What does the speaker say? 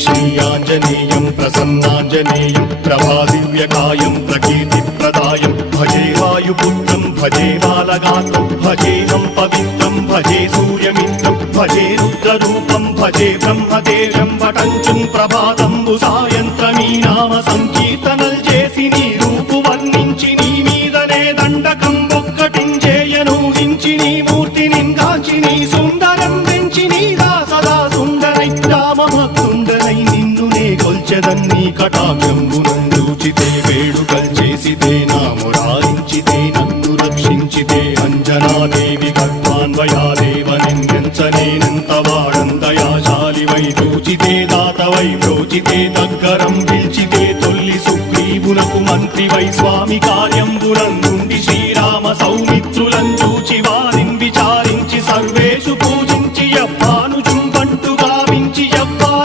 श्रीयाञ्जनेयं प्रसन्नाञ्जनेयं प्रभादिव्यकायं प्रकीर्तिप्रदायं भजे वायुपुत्रं भजे बालगात्रं भजेऽहं पवित्रं भजे सूर्यमित्रं भजे रुद्ररूपं भजे ब्रह्मदेवं वटञ्चं ప్రభాతంబు సాయంత్రమీ నామ సంకీర్తనల్ చేసి నీ రూపు వర్ణించి నీ మీదనే దండకం ఒక్కటించేయను హించి నీ మూర్తిని గాంచి నీ సుందరం పెంచి నీ సదా సుందరై రామభక్తుండనై నిన్నునే కొల్చెదన్ని కటాక్షంబునందూచితే వేడుకల్ చేసితే నా మురారించితే నన్ను రక్షించితే అంజనాదేవి గర్భాన్వయాదేవనెంచనేనంత వాడంతయాశాలివై చూచితే దాతవై ప్రోచితే దగ్గరం పిలిచితే తొల్లి సుగ్రీవునకు మంత్రివై స్వామి కార్యంబునందుండి శ్రీరామ సౌమిత్రులం